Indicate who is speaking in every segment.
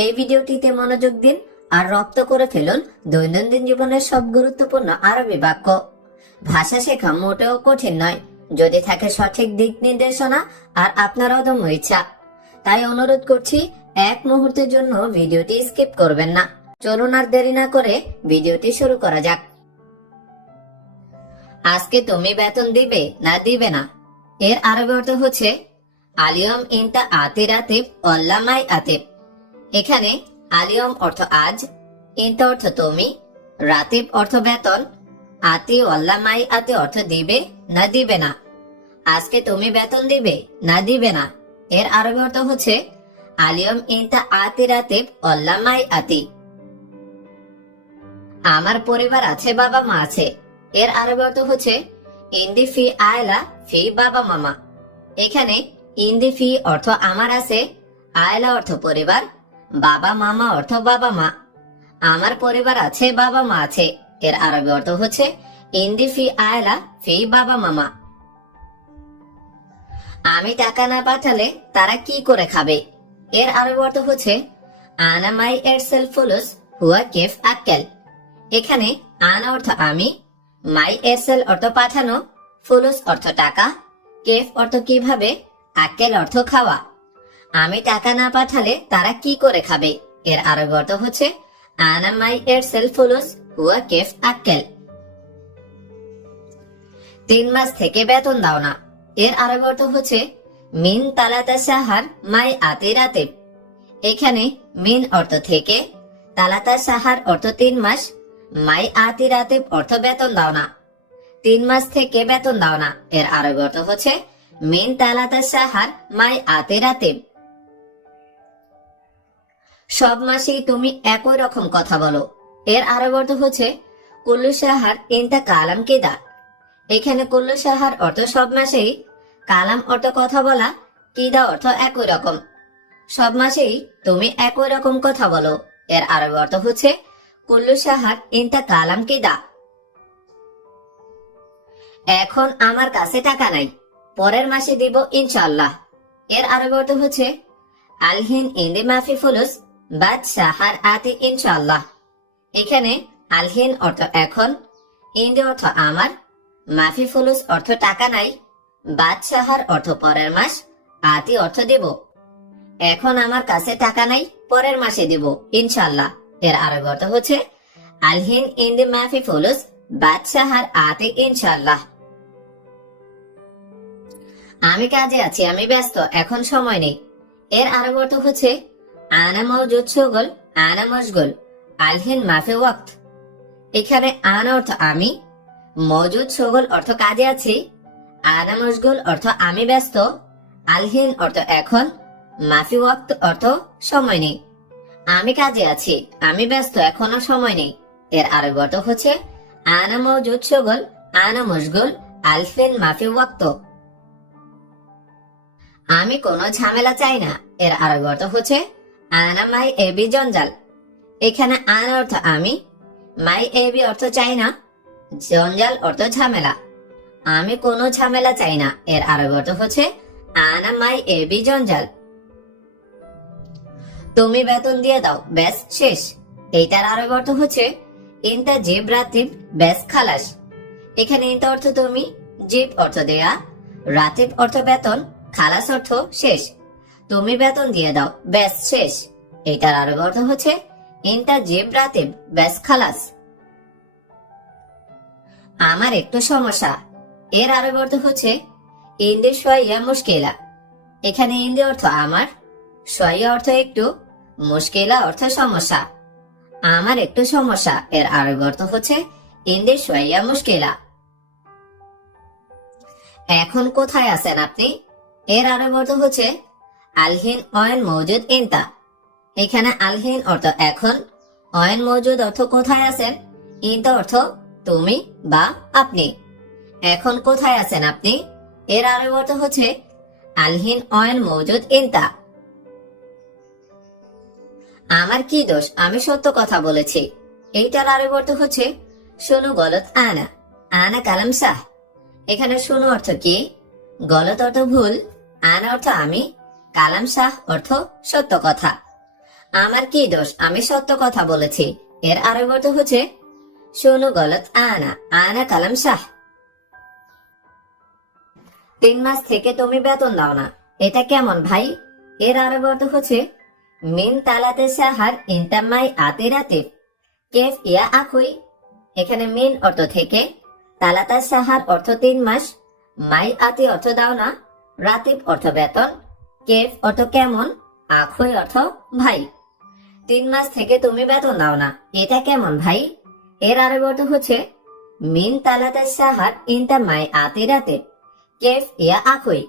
Speaker 1: এই ভিডিওটিতে মনোযোগ দিন আর রপ্ত করে ফেলুন দৈনন্দিন জীবনের সব গুরুত্বপূর্ণ আরবি বাক্য। ভাষা শেখা মোটেও কঠিন নয়। যদি থাকে সঠিক দিক নির্দেশনা আর আপনার অদম্য ইচ্ছা। তাই অনুরোধ করছি, এক মুহূর্তের জন্য ভিডিওটি স্কিপ করবেন না। চলুন আর দেরি না করে ভিডিওটি শুরু করা যাক। আজকে তুমি বেতন দিবে না দিবে না? এর আরবি অর্থ হচ্ছে, আলিয়ম ইনতা আতির আতিব অল্লামাই আতিব। এখানে আলিয়ম অর্থ আজ ইনতা অর্থ তুমি, রাতিব অর্থ বেতন, আতি অল্লামাই আতি অর্থ দিবে না দিবে না। আজকে তুমি বেতন দিবে না দিবে না। এর আরবি অর্থ হচ্ছে, আলিয়ম ইনতা আতি রাতিব অল্লামাই আতি। আমার পরিবার আছে, বাবা মা আছে। এর আরবি অর্থ হচ্ছে, ইন্দি ফি আয়লা ফি বাবা মামা। এখানে ইন্দি ফি অর্থ আমার আছে, আয়লা অর্থ পরিবার বাবা মামা অর্থ বাবা মা। আমার পরিবার আছে, বাবা মা আছে। এর আরবি অর্থ হচ্ছে ইন্দি ফি আয়লা ফি বাবা মামা আমি টাকা না পাঠালে তারা কি করে খাবে? এর আরবি অর্থ হচ্ছে, আনা মাই এর সেলফুলুস হুয়া কেফ আক্কেল। এখানে আনা অর্থ আমি, মাই এসএল অর্থ পাঠানো, ফুলুস অর্থ টাকা, কেফ অর্থ কীভাবে, আক্কেল অর্থ খাওয়া। আমি টাকা না পাঠালে তারা কি করে খাবে? এর আরবি অর্থ হচ্ছে, আনা মাই এর সেলফুলুস হুয়া কেফ আক্কেল। তিন মাস থেকে বেতন দাও না। এর আরবি অর্থ হচ্ছে, মিন তালাতা সাহার মাই আতে রাতে। এখানে মিন অর্থ থেকে, তালাতা সাহার অর্থ তিন মাস, মাই আতি রাতে অর্থ বেতন দাও না। তিন মাস থেকে বেতন দাও না। এর আরবি অর্থ হচ্ছে, মিন তালাতা সাহার মাই আতে রাতে। সব মাসেই তুমি একই রকম কথা বলো। এর আরবি অর্থ হচ্ছে, কুল্লু সাহার ইনতা কালাম কেদা এখানে কুল্লু সাহার অর্থ সব মাসেই, কালাম অর্থ কথা বলা, কিদা অর্থ একই রকম। সব মাসেই তুমি একই রকম কথা বলো। এর আরবি অর্থ হচ্ছে, কুল্লু সাহার ইনতা কালাম কিদা এখন আমার কাছে টাকা নাই, পরের মাসে দিব ইনশাআল্লাহ। এর আরবি অর্থ হচ্ছে, আলহিন ইন্দি মাফি ফুলুস বাদ সাহার আতি ইনশাআল্লাহ। এখানে আলহিন অর্থ এখন, ইন্দি অর্থ আমার, মাফি ফুলুস অর্থ টাকা নাই বাদশাহার অর্থ পরের মাস, আতি অর্থ দেব। এখন আমার কাছে টাকা নাই, পরের মাসে দেব ইনশাল্লাহ এর আরবি অর্থ হচ্ছে, আলহিন, ইন্দি, মাফি ফুলুস বাদশাহার আতি ইনশাল্লাহ আমি কাজে আছি, আমি ব্যস্ত, এখন সময় নেই। এর আরবি অর্থ হচ্ছে আনা মৌজুদ সুগল আনা মশগুল আলহিন মাফি ওয়াক্ত। এখানে আনা অর্থ আমি, মজুদ সগল অর্থ কাজে আছি আনা মশগুল অর্থ আমি ব্যস্ত আলহিন অর্থ এখন, মাফি ওয়াক্ত অর্থ সময় নেই। আমি কাজে আছি, আমি ব্যস্ত, এখনও সময় নেই। এর আরও অর্থ হচ্ছে আনা মজুদ সগল আনা মশগুল আলফিন মাফি ওয়াক্ত। আমি কোনো ঝামেলা চাই না। এর আরও অর্থ হচ্ছে আনা মাই এবি জঞ্জাল। এখানে আনা অর্থ আমি, মাই এবি অর্থ চাই না, জঞ্জাল অর্থ ঝামেলা। আমি কোনো ঝামেলা চাই না, এর আরবি অর্থ হচ্ছে আনা মাই এবি জঞ্জাল। তুমি বেতন দিয়ে দাও, ব্যাস, শেষ। এইটার আরবি অর্থ হচ্ছে ইনতা জিব রাতিব, ব্যাস, খালাস। এখানে ইনতা অর্থ তুমি, জিব অর্থ দেয়া, রাতিব অর্থ বেতন, খালাস অর্থ শেষ। তুমি বেতন দিয়ে দাও। ব্যাস, শেষ। এটার আরবি অর্থ হচ্ছে ইনতা জিব রাতিব ব্যাস খালাস। আমার একটু সমস্যা। এর আরবি অর্থ হচ্ছে ইন্দি সোয়া মুশকিলা। এখানে ইন্দি অর্থ আমার সোয়া অর্থ একটু, মুশকিলা অর্থ সমস্যা। আমার একটু সমস্যা, এর আরবি অর্থ হচ্ছে ইন্দি সোয়া মুশকিলা। এখন কোথায় আছেন আপনি? এর আরবি অর্থ হচ্ছে আলহিন অয়ন মৌজুদ ইনতা। এখানে আলহিন অর্থ এখন, অয়ন মৌজুদ অর্থ কোথায় আছেন ইনতা অর্থ তুমি বা আপনি। এখন কোথায় আছেন আপনি? এর আরবি অর্থ হচ্ছে আলহিন অয়েন মৌজুদ ইনতা। আমার কি দোষ? আমি সত্য কথা বলেছি। এইটার আরবি অর্থ হচ্ছে শোনো গলত আনা। আনা কালাম শাহ। এখানে শোনো অর্থ কি? গলত অর্থ ভুল, আনা অর্থ আমি কালাম শাহ অর্থ সত্য কথা। আমার কি দোষ? আমি সত্য কথা বলেছি। এর আরও অর্থ হচ্ছে, শোনো গলত আনা আনা কালাম শাহ। তিন মাস থেকে তুমি বেতন দাও না। এটা কেমন ভাই? এর আরও অর্থ হচ্ছে, মিন তালাতে সাহার ইন্তামাই আতে রাতে। কেফ ইয়া আখুই। এখানে মিন অর্থ থেকে, তালাতা সাহার অর্থ তিন মাস। মাই আতি অর্থ দাও না। রাতিব অর্থ বেতন। কেফ অর্থ কেমন? আখই অর্থ ভাই। তিন মাস থেকে তুমি বেতন দাও না। এটা কেমন ভাই? এর আরও অর্থ হচ্ছে, মিন তালাতা সাহার ইন্তা মাই আতি রাতে। কেফ ইয়া আখুই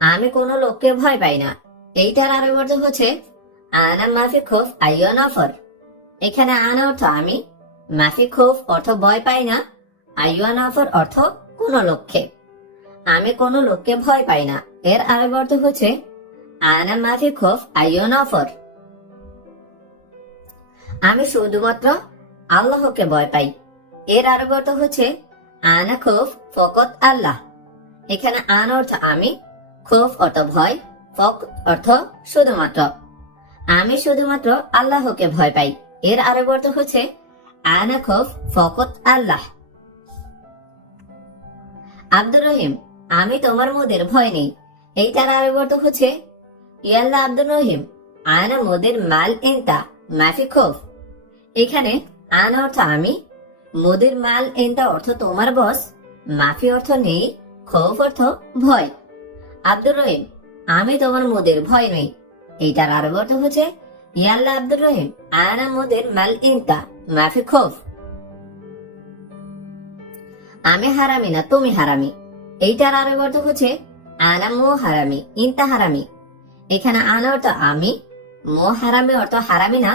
Speaker 1: আমি কোনো লোককে ভয় পাই না। এইটার আরও অর্থ হচ্ছে, আনা মাফি খোফ আইয় নফর। এখানে আনা অর্থ আমি। মাফি খোফ অর্থ ভয় পাই না। আইয়া নফর অর্থ কোন লক্ষ্যে আমি কোন লোককে ভয় পাই না। এর আরও অর্থ হচ্ছে আনা মাফি খোফ আইয় নফর আমি শুধুমাত্র আল্লাহকে ভয় পাই। এর আরও অর্থ হচ্ছে আনা খোফ ফকত আল্লাহ। এখানে আন অর্থ আমি খোফ অর্থ ভয় ফক অর্থ শুধুমাত্র। আমি শুধুমাত্র আল্লাহকে ভয় পাই। এর আরও অর্থ হচ্ছে আনা খোফ ফকত আল্লাহ। আব্দুর রহিম আমি তোমার মোদের ভয় নেই। এইটার আরও অর্থ হচ্ছে। ইয়াল্লা আব্দুর রহিম, আনা মোদের মাল ইনতা মাফি খোফ। এখানে আন অর্থ আমি, মোদের মাল ইনতা অর্থ তোমার বস, মাফি অর্থ নেই, খোফ অর্থ ভয়। আব্দুর রহিম, আমি তোমার মোদের ভয় নেই। এইটার আরও অর্থ হচ্ছে। ইয়াল্লা আব্দুর রহিম, আনা মোদের মাল ইনতা মাফি খোফ। আমি হারামি না, তুমি হারামি। এইটার আরও অর্থ হচ্ছে আনা মো হারামি, ইনতা হারামি। এখানে আনা অর্থ আমি, মো হারামি অর্থ হারামি না,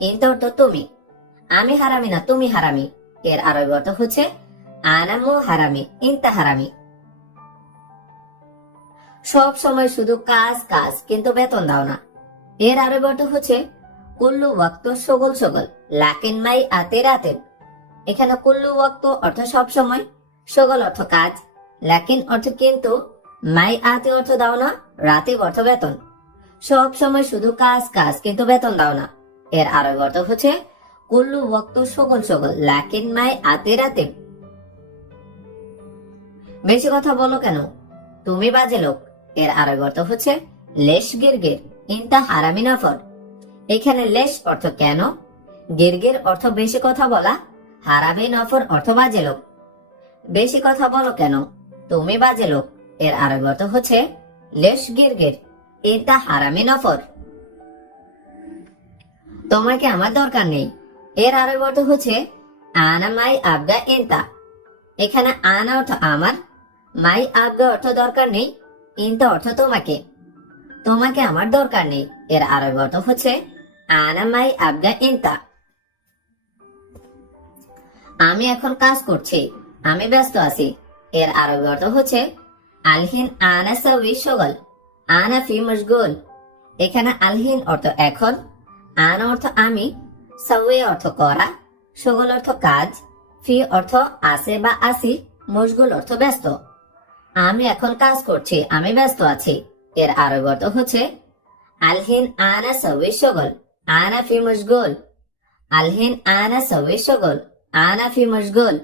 Speaker 1: ইনতা অর্থ তুমি। আমি হারামি না, তুমি হারামি। এর আরও অর্থ হচ্ছে আনা মো হারামি, ইনতা হারামি। সব সময় শুধু কাজ কাজ, কিন্তু বেতন দাও না। এর আরও অর্থ হচ্ছে, কুল্লু ওয়াক্ত সগল সগল, লাকিন মাই আতে রাতে এখানে কুল্লু ওয়াক্ত অর্থ সব সময়, সগল অর্থ কাজ লাকিন অর্থ কিন্তু মাই আতে অর্থ দাও না, রাতে অর্থ বেতন। সব সময় শুধু কাজ কাজ কিন্তু বেতন দাও না। এর আরও অর্থ হচ্ছে কুল্লু ওয়াক্ত সগল সগল লাকিন মাই আতে রাতে। বেশি কথা বলো কেন? তুমি বাজে লোক। এর আরও অর্থ হচ্ছে লেশ গিরগির, ইনতা হারামি নাফর। এখানে লেশ অর্থ কেন? গিরগির অর্থ বেশি কথা বলা, হারামি নফর অর্থ বাজে লোক। বেশি কথা বলো কেন? তুমি বাজে লোক। এর আরও অর্থ হচ্ছে লেশ গিরগির। ইনতা হারামি নফর। তোমাকে আমার দরকার নেই। এর আরও অর্থ হচ্ছে আনা মাই আবগা ইনতা। এখানে আনা অর্থ আমার। মাই আবগা অর্থ দরকার নেই, ইনতা অর্থ তোমাকে। তোমাকে আমার দরকার নেই। এর আরও অর্থ হচ্ছে আনা মাই আবগা ইনতা। আমি এখন কাজ করছি। আমি ব্যস্ত আছি। এর আরও অর্থ হচ্ছে আলহিন আনা সাউই সগল। আনা ফি মশগুল। এখানে আলহিন অর্থ এখন, আন অর্থ আমি সাউয়ে অর্থ করা, সগল অর্থ কাজ, ফি অর্থ আসে বা আসি, মশগুল অর্থ ব্যস্ত। আমি এখন কাজ করছি, আমি ব্যস্ত আছি। এর আরও অর্থ হচ্ছে আলহিন আনা সাউই সগল, আনা ফি মশগুল। আলহিন আনা সাউই সগল, আনা ফি মশগুল।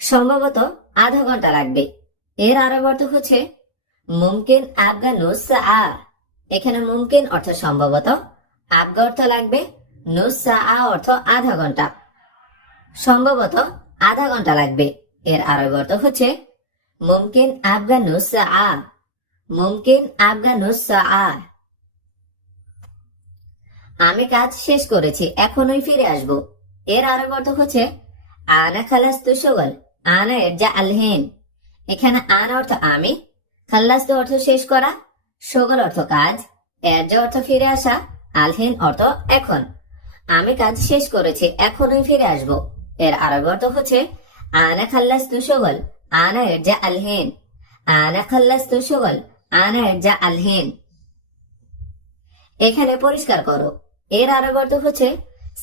Speaker 1: সম্ভবত আধা ঘণ্টা লাগবে। এর আরও অর্থ হচ্ছে মুমকিন আবগা নুসা আ। এখানে মুমকিন অর্থ সম্ভবত আবগা অর্থ লাগবে নুসা আ অর্থ আধা ঘণ্টা। সম্ভবত আধা ঘণ্টা লাগবে। এর আরও অর্থ হচ্ছে মুমকিন আবগা নুসা আ। মুমকিন আবগা নুসা আ। আমি কাজ শেষ করেছি, এখনই ফিরে আসব। এর আরও অর্থ হচ্ছে, আনা খালাস তু সগল আনা এর যা আলহেন। এখানে আন অর্থ আমি খাল্লাস তো অর্থ শেষ করা, সগল অর্থ কাজ, এর যে অর্থ ফিরে আসা, আলহেন অর্থ এখন। আমি কাজ শেষ করেছি, এখনই ফিরে আসব। এর আরব অর্থ হচ্ছে, আনা খাল্লাস তু সগল, আনা এর যা আলহেন। আনা খাল্লাস তু সগল, আনা এর যা আলহেন। এখানে পরিষ্কার করো। এর আরব অর্থ হচ্ছে,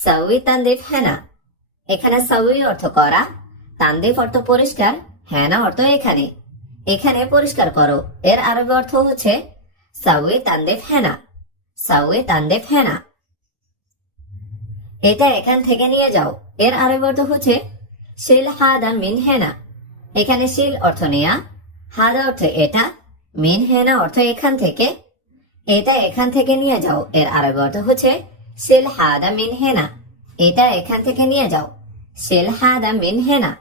Speaker 1: সাউই তান্দিফ হেনা। এখানে সাউই অর্থ করা তান্দিফ অর্থ পরিষ্কার হেনা অর্থ এখানে। এখানে পরিষ্কার করো। এর আরবি অর্থ হচ্ছে সাউয়ে তান্দেফ হেনা সাউয়ে তান্দেফ হেনা এটা এখান থেকে নিয়ে যাও। এর আরবি অর্থ হচ্ছে, শিল হাদা মিন হেনা এখানে শিল অর্থ নেয়া, হাদা অর্থ এটা, মিন হেনা অর্থ এখান থেকে। এটা এখান থেকে নিয়ে যাও। এর আরবি অর্থ হচ্ছে, শিল হাদা মিন হেনা এটা এখান থেকে নিয়ে যাও। শিল হাদা মিন হেনা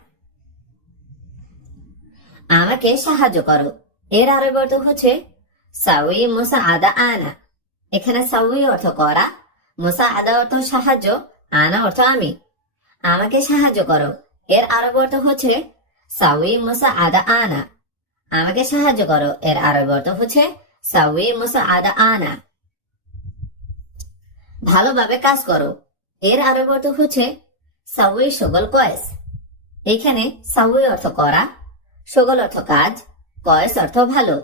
Speaker 1: আমাকে সাহায্য করো। এর আরবি অর্থ হচ্ছে, সাউই মোসা আদা আনা। এখানে সাউই অর্থ করা, মোসা আদা অর্থ সাহায্য, আনা অর্থ আমি। আমাকে সাহায্য করো। এর আরব অর্থ হচ্ছে, সাউই মোসা আদা আনা। আমাকে সাহায্য করো। এর আরব অর্থ হচ্ছে, সাউই মোসা আদা আনা। ভালোভাবে কাজ করো। এর আরব অর্থ হচ্ছে, সাউই সগল কয়েস। এখানে সাউই অর্থ করা সগল অর্থ কাজ কয়েস অর্থ ভালো।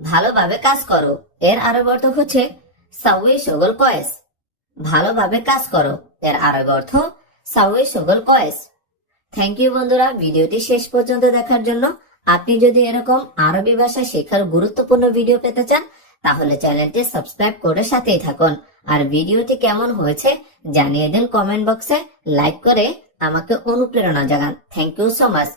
Speaker 1: ভালোভাবে কাজ করো, এর আরব অর্থ হচ্ছে সাউই সগল কয়েস ভালোভাবে কাজ করো, এর আরব অর্থ সাউই সগল কয়েস থ্যাংক ইউ বন্ধুরা, ভিডিওটি শেষ পর্যন্ত দেখার জন্য। আপনি যদি এরকম আরবি ভাষা শেখার গুরুত্বপূর্ণ ভিডিও পেতে চান, তাহলে চ্যানেলটি সাবস্ক্রাইব করে সাথেই থাকুন। আর ভিডিওটি কেমন হয়েছে জানিয়ে দিন কমেন্ট বক্সে, লাইক করে আমাকে অনুপ্রেরণা জাগান। Thank you so much